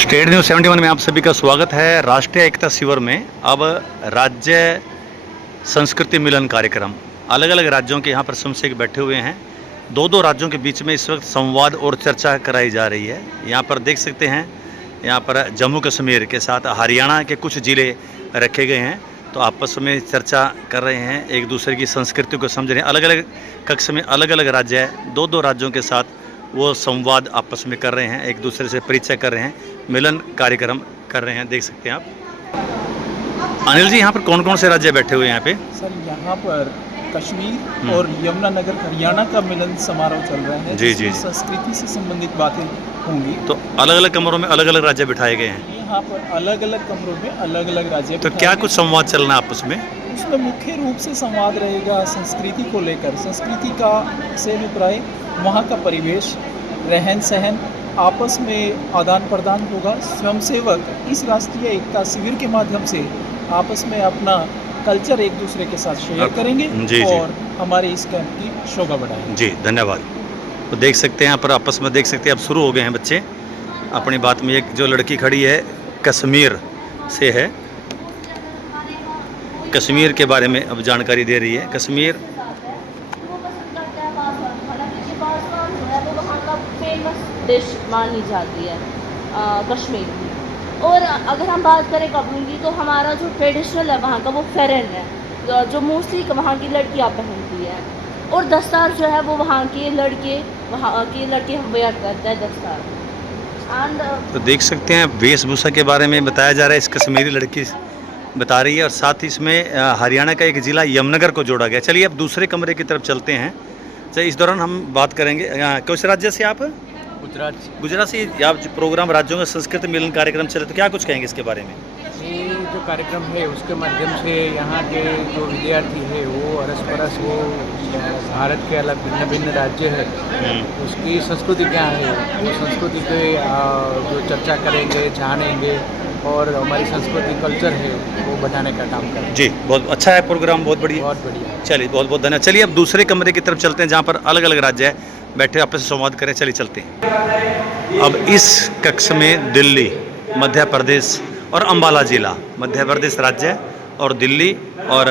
State news 71 में आप सभी का स्वागत है। राष्ट्रीय एकता शिविर में अब राज्य संस्कृति मिलन कार्यक्रम, अलग अलग राज्यों के यहाँ पर स्वयंसेवक बैठे हुए हैं। दो राज्यों के बीच में इस वक्त संवाद और चर्चा कराई जा रही है। यहाँ पर देख सकते हैं, यहाँ पर जम्मू कश्मीर के साथ हरियाणा के कुछ ज़िले रखे गए हैं, तो आपस में चर्चा कर रहे हैं, एक दूसरे की संस्कृति को समझ रहे हैं। अलग अलग कक्ष में अलग अलग राज्य है, दो राज्यों के साथ वो संवाद आपस में कर रहे हैं, एक दूसरे से परिचय कर रहे हैं, मिलन कार्यक्रम कर रहे हैं। देख सकते हैं आप। अनिल जी, यहाँ पर कौन कौन से राज्य बैठे हुए हैं यहाँ पे? सर, यहाँ पर कश्मीर और यमुनानगर हरियाणा का मिलन समारोह चल रहा है। जी जी। संस्कृति से संबंधित बातें होंगी। तो अलग अलग कमरों में अलग अलग राज्य बिठाए गए हैं। यहाँ पर अलग अलग कमरों में अलग अलग राज्य। तो क्या कुछ संवाद चलना है आपस में? उसमें मुख्य रूप से संवाद रहेगा संस्कृति को लेकर। संस्कृति का से अभिप्राय वहाँ का परिवेश, रहन सहन, आपस में आदान प्रदान होगा। स्वयंसेवक इस राष्ट्रीय एकता शिविर के माध्यम से आपस में अपना कल्चर एक दूसरे के साथ शेयर करेंगे। जी, और हमारे इस कैंप की शोभा बढ़ाएंगे। जी, धन्यवाद। तो देख सकते हैं यहाँ पर आपस में, देख सकते हैं अब शुरू हो गए हैं बच्चे अपनी बात में। एक जो लड़की खड़ी है कश्मीर से है, कश्मीर के बारे में अब जानकारी दे रही है। कश्मीर डिश मानी जाती है कश्मीर की। और अगर हम बात करें कपड़ों की, तो हमारा जो ट्रेडिशनल है वहाँ का वो फेरन है, जो मोस्टली वहाँ की लड़कियाँ पहनती है। और दस्तार जो है वो वहाँ के लड़के वेयर करते हैं दस्तार। एंड तो देख सकते हैं वेशभूषा के बारे में बताया जा रहा है, इस कश्मीरी लड़की बता रही है, और साथ ही इसमें हरियाणा का एक ज़िला यमुनानगर को जोड़ा गया। चलिए अब दूसरे कमरे की तरफ चलते हैं। चलिए इस दौरान हम बात करेंगे, किस राज्य से आप? गुजरात से। आप प्रोग्राम राज्यों का संस्कृति मिलन कार्यक्रम चले, तो क्या कुछ कहेंगे इसके बारे में? ये जो कार्यक्रम है उसके माध्यम से यहाँ के जो विद्यार्थी है वो अरस परस वो भारत के अलग भिन्न भिन्न राज्य है उसकी संस्कृति क्या है, वो संस्कृति के जो चर्चा करेंगे, जानेंगे और हमारी संस्कृति कल्चर है वो बताने का काम करेंगे। जी, बहुत अच्छा है प्रोग्राम, बहुत बढ़िया। बहुत बढ़िया। चलिए बहुत बहुत धन्यवाद। चलिए अब दूसरे कमरे की तरफ चलते हैं जहाँ पर अलग अलग राज्य है बैठे, आपस में संवाद करें। चलिए चलते हैं। अब इस कक्ष में दिल्ली, मध्य प्रदेश और अम्बाला ज़िला, मध्य प्रदेश राज्य और दिल्ली और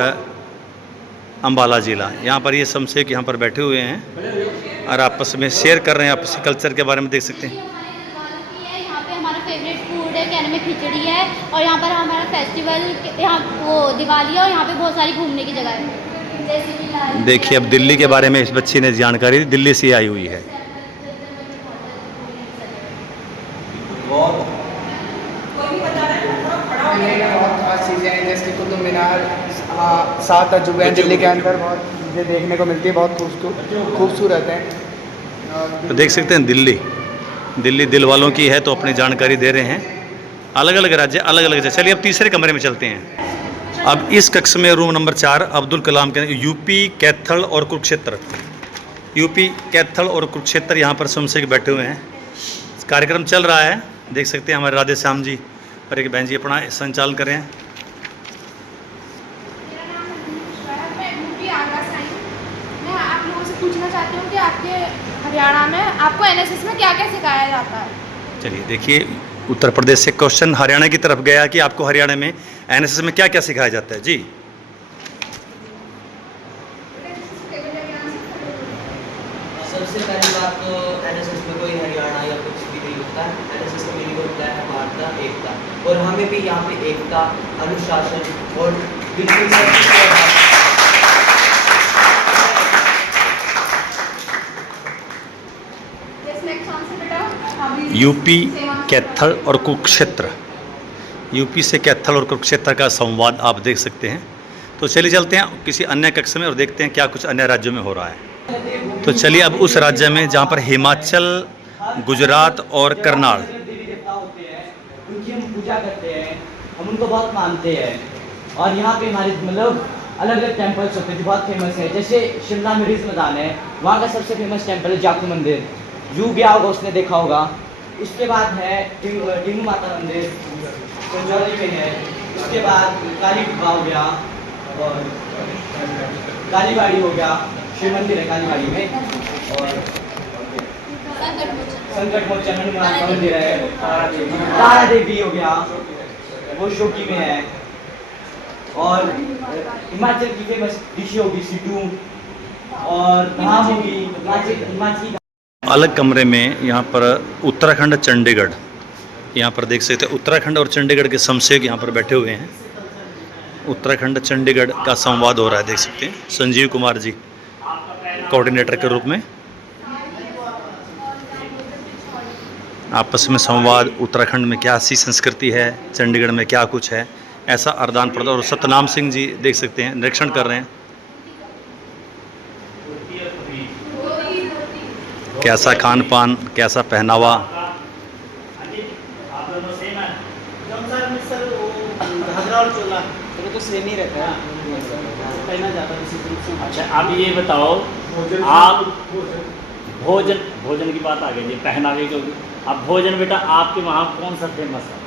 अम्बाला ज़िला, यहाँ पर ये समसेक यहाँ पर बैठे हुए हैं और आपस में शेयर कर रहे हैं आपस कल्चर के बारे में। देख सकते हैं यहाँ पे हमारा फेवरेट फूड है, कहने में खिचड़ी है। और यहाँ पर हमारा फेस्टिवल, यहाँ वो दिवाली है और यहाँ पे बहुत सारी घूमने की जगह है। देखिए अब दिल्ली के बारे में इस बच्ची ने जानकारी दी, दिल्ली से आई हुई है। बहुत खास चीज़ें हैं जैसे कुतुब मीनार, 7 अजूबे हैं दिल्ली के अंदर, बहुत चीज़ें देखने को मिलती है, बहुत खूबसूरत है। तो देख सकते हैं दिल्ली दिल वालों की है, तो अपनी जानकारी दे रहे हैं। अलग अलग राज्य अलग अलग जगह। चलिए अब तीसरे कमरे में चलते हैं। अब इस कक्ष में रूम नंबर 4 अब्दुल कलाम के यूपी कैथल और कुरुक्षेत्र, यूपी कैथल और कुरुक्षेत्र यहाँ पर स्वयंसेवक बैठे हुए हैं। कार्यक्रम चल रहा है, देख सकते हैं हमारे राधे श्याम जी और एक बहन जी अपना संचालन कर रहे हैं। मैं आप लोगों से पूछना चाहती हूँ कि आपके हरियाणा में आपको एनएसएस में क्या क्या सिखाया जाता है? चलिए देखिए, उत्तर प्रदेश से क्वेश्चन हरियाणा की तरफ गया कि आपको हरियाणा में एनएसएस में क्या क्या सिखाया जाता है। जी, सबसे पहली बात तो एनएसएस में कोई हरियाणा या कुछ भी नहीं होता है। एनएसएस का मीनिंग होता है भारत एकता, और हमें भी यहाँ पे एकता, अनुशासन और बिल्कुल यूपी कैथल और कुरुक्षेत्र, यूपी से कैथल और कुरुक्षेत्र का संवाद आप देख सकते हैं। तो चलिए चलते हैं किसी अन्य कक्ष में और देखते हैं क्या कुछ अन्य राज्यों में हो रहा है। तो चलिए अब उस राज्य में जहाँ पर हिमाचल, गुजरात और करनाल, उनकी हम पूजा करते हैं, हम उनको बहुत मानते हैं। और यहाँ पे हमारे मतलब अलग अलग टेम्पल्स होते हैं जो बहुत फेमस है। जैसे शिमला में रिज मैदान है, वहाँ का सबसे फेमस टेम्पल है जाखू मंदिर, जू गया होगा उसने देखा होगा। इसके बाद है टिंगू माता मंदिर संजौली में है। इसके बाद काली गुफा हो गया और कालीबाड़ी हो गया, शिव मंदिर है कालीबाड़ी में। और संकट मोचन हनुमान का मंदिर है, तारा देवी हो गया, वो शोकी में है। और हिमाचल की फेमस डिश होगी सिड्डू, और धाम होगी हिमाचली। अलग कमरे में यहाँ पर उत्तराखंड चंडीगढ़, यहाँ पर देख सकते हैं उत्तराखंड और चंडीगढ़ के समसेक यहाँ पर बैठे हुए हैं। उत्तराखंड चंडीगढ़ का संवाद हो रहा है, देख सकते हैं संजीव कुमार जी कोऑर्डिनेटर के रूप में आपस में संवाद। उत्तराखंड में क्या सी संस्कृति है, चंडीगढ़ में क्या कुछ है, ऐसा आदान प्रदान। और सतनाम सिंह जी देख सकते हैं निरीक्षण कर रहे हैं, कैसा खान पान, कैसा पहनावा। तो सेम ही रहता है, पहना जाता है। अच्छा, अब ये बताओ, आप भोजन की बात आ गई जी, पहनावे की। अब भोजन बेटा आपके वहाँ कौन सा फेमस है?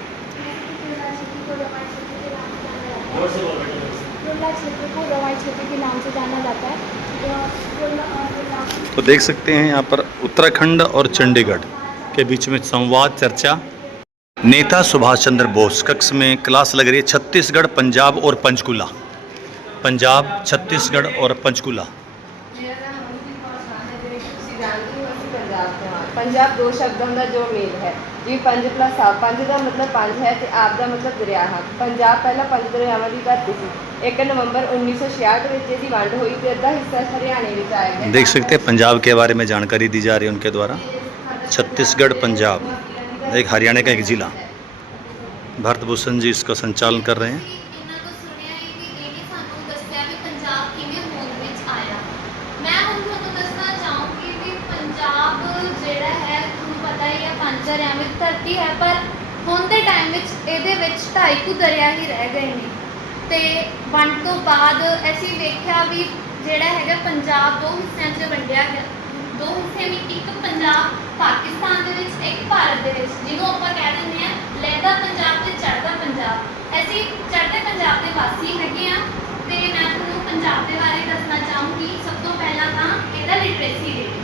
जोर से बोलो बेटा। रुला क्षेत्र को रवाई क्षेत्र के नाम से जाना जाता है। तो देख सकते हैं यहाँ पर उत्तराखंड और चंडीगढ़ के बीच में संवाद, चर्चा। नेता सुभाष चंद्र बोस कक्ष में क्लास लग रही है। छत्तीसगढ़, पंजाब और पंचकुला। पंजाब, छत्तीसगढ़ और पंचकुला। पंजाब दो शब्दों का जो मेल है जी। पंज प्लस आप, पंज का मतलब पंज है तो आप का मतलब दरिया है। पंजाब पहला पंज दरियावां की धरती सी। 1 नवंबर 1966 में इसकी वंड हुई तो अद्धा हिस्सा हरियाणे में आया गया। देख सकते हैं पंजाब के बारे में जानकारी दी जा रही है उनके द्वारा। छत्तीसगढ़, पंजाब, एक हरियाणा का एक जिला। भारत भूषण जी इसका संचालन कर रहे हैं। धरती है पर ਹੁਣ ਦੇ ਟਾਈਮ ਵਿੱਚ ਇਹਦੇ ਵਿੱਚ 2.5 ਕੁ ਦਰਿਆ ਹੀ ਰਹਿ ਗਏ ਨੇ ਤੇ ਵੰਡ ਤੋਂ ਬਾਅਦ ਅਸੀਂ ਵੇਖਿਆ ਵੀ ਜਿਹੜਾ ਹੈਗਾ ਪੰਜਾਬ ਦੋ ਹਿੱਸਿਆਂ 'ਚ ਵੰਡਿਆ ਗਿਆ। ਦੋ ਹਿੱਸੇ ਵਿੱਚ ਇੱਕ ਪੰਜਾਬ ਪਾਕਿਸਤਾਨ ਦੇ ਵਿੱਚ, ਇੱਕ ਭਾਰਤ ਦੇ ਵਿੱਚ, ਜਿਹਨੂੰ ਆਪਾਂ ਕਹਿ ਦਿੰਦੇ ਆ ਲਹਿਦਾ ਪੰਜਾਬ ਤੇ ਚੜ੍ਹਦਾ ਪੰਜਾਬ। ਅਸੀਂ ਚੜ੍ਹਦੇ ਪੰਜਾਬ ਦੇ ਵਾਸੀ ਹੈਗੇ ਆ ਤੇ ਮੈਂ ਤੁਹਾਨੂੰ ਪੰਜਾਬ ਦੇ ਬਾਰੇ ਦੱਸਣਾ ਚਾਹੂੰਗੀ। ਸਭ ਤੋਂ ਪਹਿਲਾਂ ਤਾਂ ਇਹਦਾ ਲਿਟਰੇਸੀ ਰੇਟ